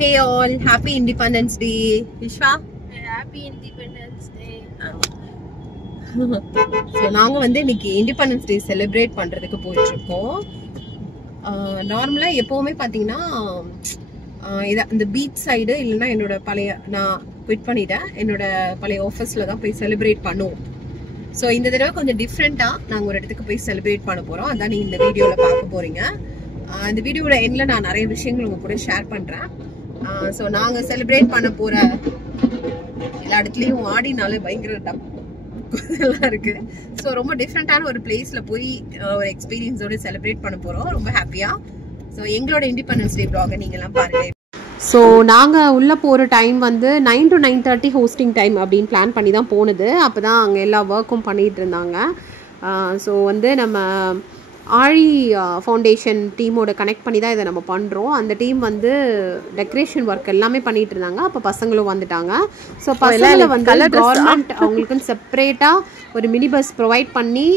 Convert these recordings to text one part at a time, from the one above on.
Hey all, happy Independence Day. Vishwa? Happy Independence Day. So நாங்க வந்து இன்னைக்கு independence day celebrate பண்றதுக்கு போயிட்டு இருக்கோம். நார்மலா எப்பவுமே பாத்தீங்கன்னா இந்த பீச் சைடு இல்லைன்னா என்னோட பழைய நான் குவிட் பண்ணிட்டேன் என்னோட பழைய ஆஃபீஸ்ல தான் போய் செலிப்ரேட் பண்ணுவோம். ஸோ இந்த தடவை கொஞ்சம் டிஃப்ரெண்டா நாங்க ஒரு இடத்துக்கு போய் செலிப்ரேட் பண்ண போறோம். அதான் நீங்க இந்த வீடியோல பார்க்க போறீங்க. இந்த வீடியோட எண்ட்ல நான் நிறைய விஷயங்கள் உங்க கூட ஷேர் பண்றேன். ஸோ நாங்கள் செலிப்ரேட் பண்ண போகிற எல்லா இடத்துலையும் ஆடினாலே பயங்கர இதெல்லாம் இருக்கு. ஸோ ரொம்ப டிஃப்ரெண்டான ஒரு பிளேஸில் போய் ஒரு எக்ஸ்பீரியன்ஸோடு செலிப்ரேட் பண்ண போகிறோம். ரொம்ப ஹாப்பியாக. ஸோ எங்களோட இண்டிபெண்டன்ஸ் டே ப்ளாகை நீங்கள்லாம் பாருங்க. ஸோ நாங்கள் உள்ளே போகிற டைம் வந்து 9 to 9:30 ஹோஸ்டிங் டைம் அப்படின்னு பிளான் பண்ணி தான் போனது. அப்போ தான் அங்கே எல்லா ஒர்க்கும் பண்ணிகிட்டு இருந்தாங்க. ஸோ வந்து நம்ம ஆழி ஃபவுண்டேஷன் டீமோட கனெக்ட் பண்ணி தான் இதை நம்ம பண்ணுறோம். அந்த டீம் வந்து டெக்கரேஷன் ஒர்க் எல்லாமே பண்ணிகிட்டு இருந்தாங்க. அப்போ பசங்களும் வந்துட்டாங்க. ஸோ பசங்களை வந்து கவர்மெண்ட் அவங்களுக்குன்னு செப்பரேட்டாக ஒரு மினி பஸ் ப்ரொவைட் பண்ணி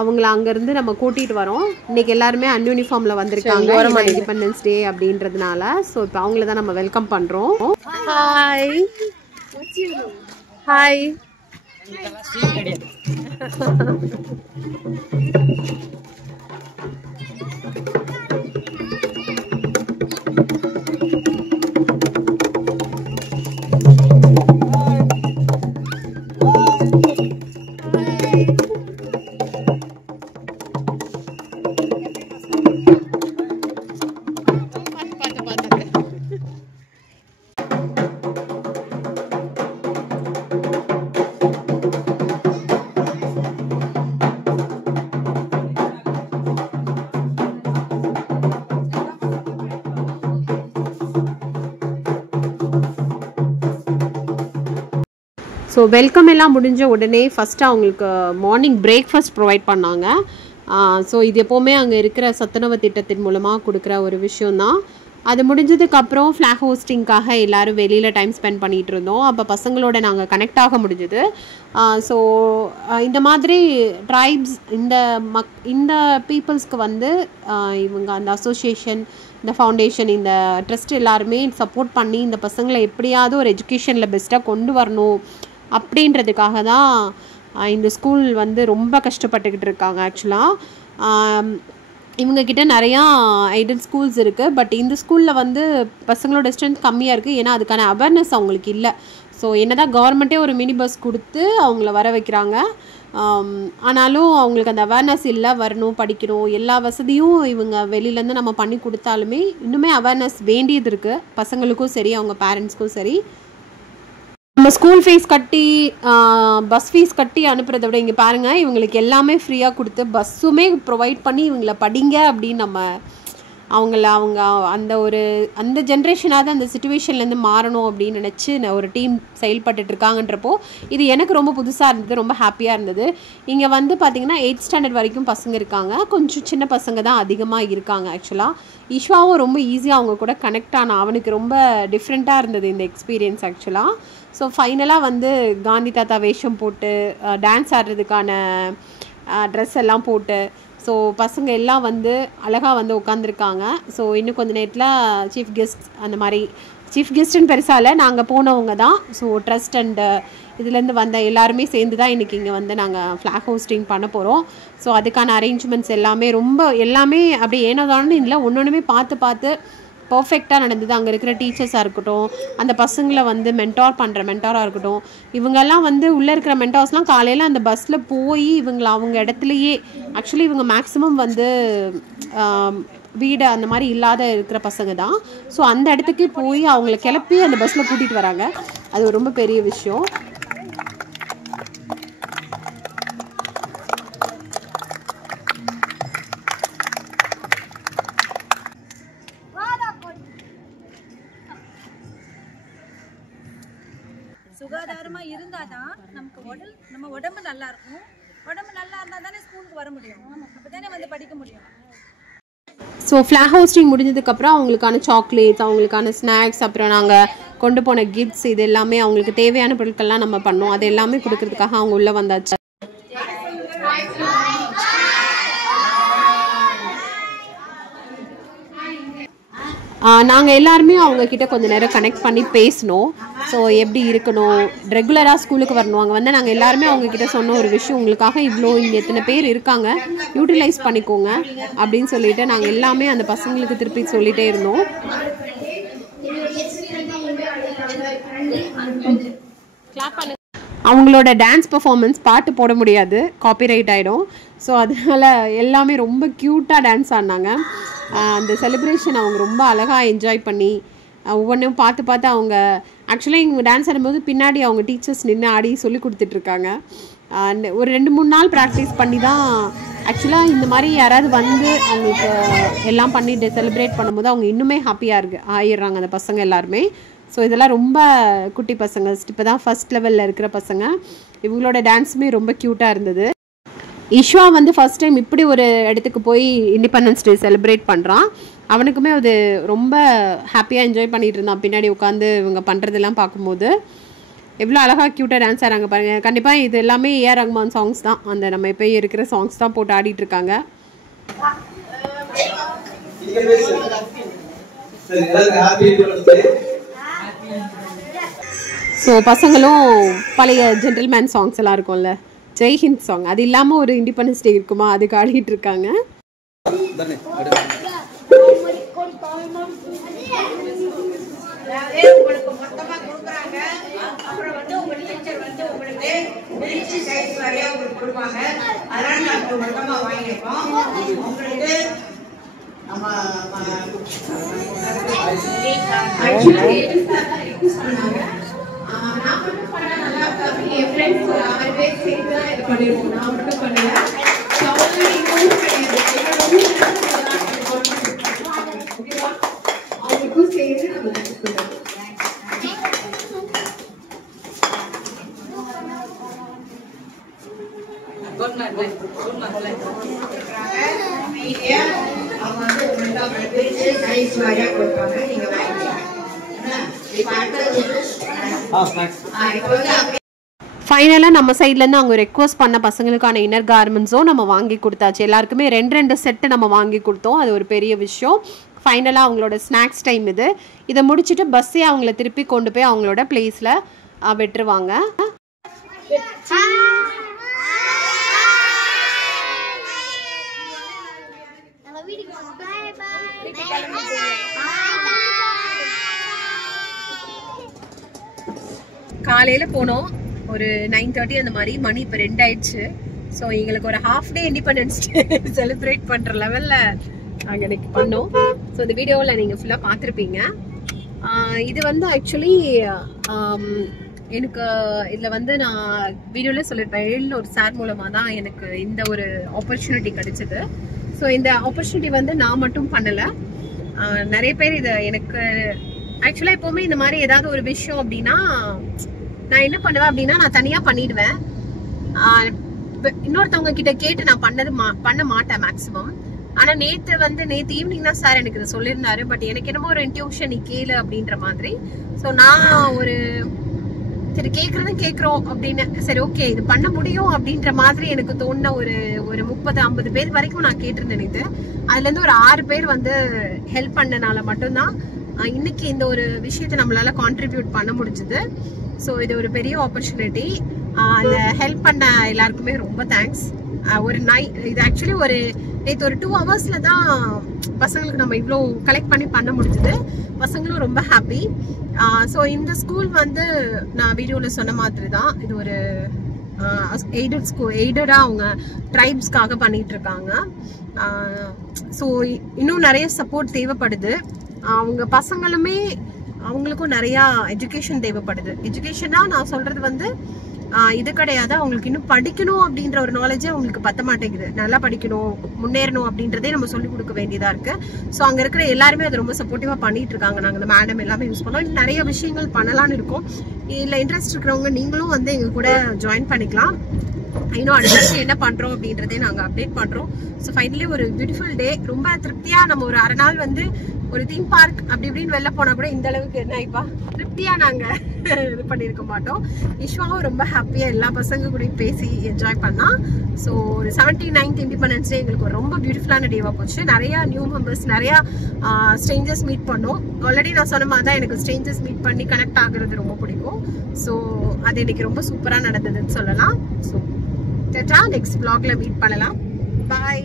அவங்கள அங்கேருந்து நம்ம கூட்டிகிட்டு வரோம். இன்றைக்கி எல்லாருமே அன்யூனிஃபார்மில் வந்திருக்காங்க இண்டிபெண்டன்ஸ் டே அப்படின்றதுனால. ஸோ இப்போ அவங்கள தான் நம்ம வெல்கம் பண்ணுறோம். Hi hi. ஸோ வெல்கம் எல்லாம் முடிஞ்ச உடனே ஃபஸ்ட்டு அவங்களுக்கு மார்னிங் பிரேக்ஃபாஸ்ட் ப்ரொவைட் பண்ணாங்க. ஸோ இது எப்போவுமே அங்கே இருக்கிற சத்துணவு திட்டத்தின் மூலமாக கொடுக்குற ஒரு விஷயந்தான். அது முடிஞ்சதுக்கப்புறம் ஃப்ளாக் ஹோஸ்டிங்காக எல்லோரும் வெளியில் டைம் ஸ்பெண்ட் பண்ணிகிட்டு இருந்தோம். அப்போ பசங்களோட நாங்கள் கனெக்ட் ஆக முடிஞ்சுது. ஸோ இந்த மாதிரி ட்ரைப்ஸ் இந்த பீப்புள்ஸ்க்கு வந்து இவங்க அந்த அசோசியேஷன், இந்த ஃபவுண்டேஷன், இந்த ட்ரஸ்ட் எல்லாருமே சப்போர்ட் பண்ணி இந்த பசங்களை எப்படியாவது ஒரு எஜுகேஷனில் பெஸ்ட்டாக கொண்டு வரணும் அப்படின்றதுக்காக தான் இந்த ஸ்கூல் வந்து ரொம்ப கஷ்டப்பட்டுக்கிட்டு இருக்காங்க. ஆக்சுவலாக இவங்கக்கிட்ட நிறையா எய்டட் ஸ்கூல்ஸ் இருக்குது. பட் இந்த ஸ்கூலில் வந்து பசங்களோட ஸ்ட்ரென்த் கம்மியாக இருக்குது. ஏன்னா அதுக்கான அவேர்னஸ் அவங்களுக்கு இல்லை. ஸோ என்ன தான் கவர்மெண்ட்டே ஒரு மினி பஸ் கொடுத்து அவங்கள வர வைக்கிறாங்க. ஆனாலும் அவங்களுக்கு அந்த அவேர்னஸ் இல்லை. வரணும், படிக்கணும், எல்லா வசதியும் இவங்க வெளியிலேருந்து நம்ம பண்ணி கொடுத்தாலுமே இன்னுமே அவேர்னஸ் வேண்டியது இருக்குது. பசங்களுக்கும் சரி, அவங்க பேரண்ட்ஸ்க்கும் சரி. நம்ம ஸ்கூல் ஃபீஸ் கட்டி பஸ் ஃபீஸ் கட்டி அனுப்புறதை விட இங்கே பாருங்கள், இவங்களுக்கு எல்லாமே ஃப்ரீயாக கொடுத்து பஸ்ஸுமே ப்ரொவைட் பண்ணி இவங்களை படிங்க அப்படின்னு நம்ம அவங்க அந்த ஜென்ரேஷனாவது அந்த சிச்சுவேஷன்லேருந்து மாறணும் அப்படின்னு நினச்சி ஒரு டீம் செயல்பட்டுட்டு இருக்காங்கன்றப்போ இது எனக்கு ரொம்ப புதுசாக இருந்தது. ரொம்ப ஹாப்பியாக இருந்தது. இங்கே வந்து பார்த்திங்கன்னா 8th ஸ்டாண்டர்ட் வரைக்கும் பசங்க இருக்காங்க. கொஞ்சம் சின்ன பசங்க தான் அதிகமாக இருக்காங்க. ஆக்சுவலாக ஈஸ்வாவும் ரொம்ப ஈஸியாக அவங்க கூட கனெக்ட் ஆன. அவனுக்கு ரொம்ப டிஃப்ரெண்ட்டாக இருந்தது இந்த எக்ஸ்பீரியன்ஸ் ஆக்சுவலாக. ஸோ ஃபைனலாக வந்து காந்தி தாத்தா வேஷம் போட்டு டான்ஸ் ஆடுறதுக்கான ட்ரெஸ் எல்லாம் போட்டு ஸோ பசங்க எல்லாம் வந்து அழகாக வந்து உட்காந்துருக்காங்க. ஸோ இன்னும் கொஞ்சம் நேரத்தில் சீஃப் கெஸ்ட், அந்த மாதிரி சீஃப் கெஸ்ட்டுன்னு பெருசாக இல்லை, நாங்கள் போனவங்க தான். ஸோ ட்ரஸ்ட் அண்டு இதுலேருந்து வந்த எல்லாருமே சேர்ந்து தான் இன்றைக்கி இங்கே வந்து நாங்கள் ஃப்ளாக் ஹோஸ்டிங் பண்ண போகிறோம். ஸோ அதுக்கான அரேஞ்ச்மெண்ட்ஸ் எல்லாமே அப்படியே ஏனோதானு இல்லை, ஒன்றுமே பார்த்து பர்ஃபெக்டாக நடந்தது. அங்கே இருக்கிற டீச்சர்ஸாக இருக்கட்டும், அந்த பசங்களை வந்து மென்டாராக இருக்கட்டும், இவங்கெல்லாம் வந்து உள்ளே இருக்கிற மென்டார்ஸ்லாம் காலையில் அந்த பஸ்ஸில் போய் அவங்க இடத்துலையே ஆக்சுவலி இவங்க மேக்ஸிமம் வந்து வீடு அந்த மாதிரி இல்லாத இருக்கிற பசங்க தான். ஸோ அந்த இடத்துக்கு போய் அவங்கள கிளப்பி அந்த பஸ்ஸில் கூட்டிகிட்டு வராங்க. அது ரொம்ப பெரிய விஷயம். சுகாதாரமாக இருந்தால் தான் நம்ம உடம்பு நல்லா இருக்கும். உடம்பு நல்லா இருந்தால் தானே ஸ்கூலுக்கு வர முடியும். அப்போ தானே வந்து படிக்க முடியும். ஸோ ஃப்ளாக் ஹோஸ்டிங் முடிஞ்சதுக்கப்புறம் அவங்களுக்கான சாக்லேட்ஸ், அவங்களுக்கான ஸ்நாக்ஸ், அப்புறம் நாங்கள் கொண்டு போன கிஃப்ட்ஸ், இது எல்லாமே அவங்களுக்கு தேவையான பொருட்கள்லாம் நம்ம பண்ணோம். அது எல்லாமே கொடுக்கறதுக்காக அவங்க உள்ளே வந்தாச்சு. நாங்கள் எல்லாருமே அவங்கக்கிட்ட கொஞ்சம் நேரம் கனெக்ட் பண்ணி பேசினோம். ஸோ எப்படி இருக்கணும், ரெகுலராக ஸ்கூலுக்கு வரணும். அங்கே வந்து நாங்கள் எல்லாருமே அவங்கக்கிட்ட சொன்ன ஒரு விஷயம், உங்களுக்காக இவ்வளோ இங்கே எத்தனை பேர் இருக்காங்க, யூட்டிலைஸ் பண்ணிக்கோங்க அப்படின்னு சொல்லிட்டு நாங்கள் எல்லாமே அந்த பசங்களுக்கு திருப்பி சொல்லிகிட்டே இருந்தோம். அவங்களோட டான்ஸ் பர்ஃபார்மன்ஸ் பாட்டு போட முடியாது, காப்பிரைட் ஆகிடும். ஸோ அதனால் எல்லாமே ரொம்ப க்யூட்டாக டான்ஸ் ஆடினாங்க. அந்த செலிப்ரேஷன் அவங்க ரொம்ப அழகாக என்ஜாய் பண்ணி ஒவ்வொன்றும் பார்த்து பார்த்து அவங்க ஆக்சுவலாக இங்கே டான்ஸ் ஆடும்போது பின்னாடி அவங்க டீச்சர்ஸ் நின்று ஆடி சொல்லி கொடுத்துட்ருக்காங்க. ஒரு 2-3 நாள் ப்ராக்டிஸ் பண்ணி தான் ஆக்சுவலாக இந்த மாதிரி யாராவது வந்து அவங்களுக்கு எல்லாம் பண்ணிட்டு செலிப்ரேட் பண்ணும்போது அவங்க இன்னுமே ஹாப்பியாக ஆயிடுறாங்க அந்த பசங்க எல்லாருமே. ஸோ இதெல்லாம் ரொம்ப குட்டி பசங்க, இப்போ தான் ஃபஸ்ட் லெவலில் இருக்கிற பசங்க. இவங்களோட டான்ஸுமே ரொம்ப க்யூட்டாக இருந்தது. இஷ்வா வந்து ஃபஸ்ட் டைம் இப்படி ஒரு இடத்துக்கு போய் இண்டிபெண்டன்ஸ் டே செலிப்ரேட் பண்ணுறான். அவனுக்குமே அது ரொம்ப ஹாப்பியாக என்ஜாய் பண்ணிகிட்டு இருந்தான். பின்னாடி உட்காந்து இவங்க பண்ணுறதெல்லாம் பார்க்கும்போது எவ்வளோ அழகாக க்யூட்டாக டான்ஸ் ஆடுறாங்க பாருங்கள். கண்டிப்பாக இது எல்லாமே ஏஆர் ரஹ்மான் சாங்ஸ் தான், அந்த நம்ம இப்போ இருக்கிற சாங்ஸ் தான் போட்டு ஆடிட்டுருக்காங்க. ஸோ பசங்களும் பழைய ஜென்டில்மேன் சாங்ஸ் எல்லாம் இருக்கும்ல, ஜெய்ஹிந்த் சாங், அது இல்லாமல் ஒரு இண்டிபெண்டன்ஸ் டே இருக்குமா, அதுக்கு ஆடிட்டு இருக்காங்க. ஃபைனலாக நம்ம சைட்லேருந்து அவங்க ரெக்வஸ்ட் பண்ண பசங்களுக்கான இன்னர் கார்மெண்ட்ஸும் நம்ம வாங்கி கொடுத்தாச்சு. எல்லாருக்குமே 2 செட்டு நம்ம வாங்கி கொடுத்தோம். அது ஒரு பெரிய விஷயம். ஃபைனலாக அவங்களோட ஸ்நாக்ஸ் டைம் இதை முடிச்சுட்டு பஸ்ஸே அவங்கள திருப்பி கொண்டு போய் அவங்களோட பிளேஸில் விட்டுருவாங்க. காலையில் போனோம், ஒரு 9:30 அந்த மாதிரி, மணி இப்போ 2 ஆயிடுச்சு. ஸோ எங்களுக்கு ஒரு half day independence day celebrate பண்ணுற லெவலில் நாங்கள் இன்னைக்கு பண்ணோம். ஸோ இந்த வீடியோவில் நீங்கள் ஃபுல்லாக பார்த்துருப்பீங்க. இது வந்து ஆக்சுவலி எனக்கு இதில் வந்து நான் வீடியோவில் சொல்லியிருப்பேன், எழில்னு ஒரு சார் மூலமாக தான் எனக்கு இந்த ஒரு ஆப்பர்ச்சுனிட்டி கிடைச்சிது. ஸோ இந்த ஆப்பர்ச்சுனிட்டி வந்து நான் மட்டும் பண்ணலை, நிறைய பேர் இதை எனக்கு ஆக்சுவலாக எப்போவுமே இந்த மாதிரி ஏதாவது ஒரு விஷயம் அப்படின்னா நான் என்ன பண்ணுவேன் அப்படின்னா நான் தனியாக பண்ணிடுவேன். இன்னொருத்தவங்க கிட்ட கேட்டு நான் பண்ண மாட்டேன் மேக்ஸிமம். ஆனால் நேற்று ஈவினிங் தான் சார் எனக்கு இதை சொல்லியிருந்தாரு. பட் எனக்கு என்னமோ ஒரு இன்ட்யூஷன் நீ கேளு அப்படின்ற மாதிரி. ஸோ நான் ஒரு சரி கேட்குறோம் அப்படின்னு, சரி ஓகே இது பண்ண முடியும் அப்படின்ற மாதிரி எனக்கு தோணுன ஒரு 30-50 பேர் வரைக்கும் நான் கேட்டிருந்தேன். இது அதுலேருந்து ஒரு 6 பேர் வந்து ஹெல்ப் பண்ணனால மட்டும்தான் இன்னைக்கு இந்த ஒரு விஷயத்தை நம்மளால கான்ட்ரிபியூட் பண்ண முடிஞ்சுது. ஸோ இது ஒரு பெரிய ஆப்பர்ச்சுனிட்டி. அந்த ஹெல்ப் பண்ண எல்லாருக்குமே ரொம்ப தேங்க்ஸ். இது ஆக்சுவலி நேற்று ஒரு 2 ஹவர்ஸ்ல தான் பசங்களுக்கு நம்ம இவ்வளோ கலெக்ட் பண்ண முடிஞ்சுது. பசங்களும் ரொம்ப ஹாப்பி. ஸோ இந்த ஸ்கூல் வந்து நான் வீடியோவில் சொன்ன மாதிரி தான், இது ஒரு எய்டட் ஸ்கூல், எய்டடாக அவங்க ட்ரைப்ஸ்க்காக பண்ணிட்டு இருக்காங்க. ஸோ இன்னும் நிறைய சப்போர்ட் தேவைப்படுது. அவங்க பசங்களுமே அவங்களுக்கும் நிறையா எஜுகேஷன் தேவைப்படுது. எஜுகேஷனாக நான் சொல்கிறது வந்து இது கிடையாது, அவங்களுக்கு இன்னும் படிக்கணும் அப்படின்ற ஒரு நாலேஜே அவங்களுக்கு பத்த மாட்டேங்குது. நல்லா படிக்கணும், முன்னேறணும் அப்படின்றதே நம்ம சொல்லிக் கொடுக்க வேண்டியதாக இருக்குது. ஸோ அங்கே இருக்கிற எல்லாருமே அதை ரொம்ப சப்போர்ட்டிவாக பண்ணிட்டு இருக்காங்க. நாங்கள் இந்த மேடம் எல்லாமே யூஸ் பண்ணோம். இன்னும் நிறைய விஷயங்கள் பண்ணலான்னு இருக்கோம். இதில் இன்ட்ரெஸ்ட் இருக்கிறவங்க நீங்களும் வந்து எங்கள் கூட ஜாயின் பண்ணிக்கலாம். இன்னும் அடுத்த என்ன பண்ணுறோம் அப்படின்றதே நாங்கள் அப்டேட் பண்ணுறோம். ஸோ ஃபைனலி ஒரு பியூட்டிஃபுல் டே. ரொம்ப திருப்தியாக நம்ம ஒரு அரை நாள் வந்து ஒரு தீம் பார்க் அப்படி இப்படின்னு வெளில போனால் கூட இந்த அளவுக்கு என்ன இப்போ திருப்தியாக நாங்கள் இது பண்ணியிருக்க மாட்டோம். இஷ்வாவும் ரொம்ப ஹாப்பியாக எல்லா பசங்க கூட பேசி என்ஜாய் பண்ணால். ஸோ ஒரு 79th இண்டிபெண்டன்ஸ் டே எங்களுக்கு ஒரு ரொம்ப பியூட்டிஃபுல்லான டேவாக போச்சு. நிறையா நியூ மெம்பர்ஸ், நிறையா ஸ்ட்ரேஞ்சர்ஸ் மீட் பண்ணோம். ஆல்ரெடி நான் சொன்ன மாதிரி தான் எனக்கு ஸ்ட்ரேஞ்சர்ஸ் மீட் பண்ணி கனெக்ட் ஆகுறது ரொம்ப பிடிக்கும். ஸோ அது இன்னைக்கு ரொம்ப சூப்பராக நடந்ததுன்னு சொல்லலாம். ஸோ நெக்ஸ்ட் vlogல மீட் பண்ணலாம். பாய்.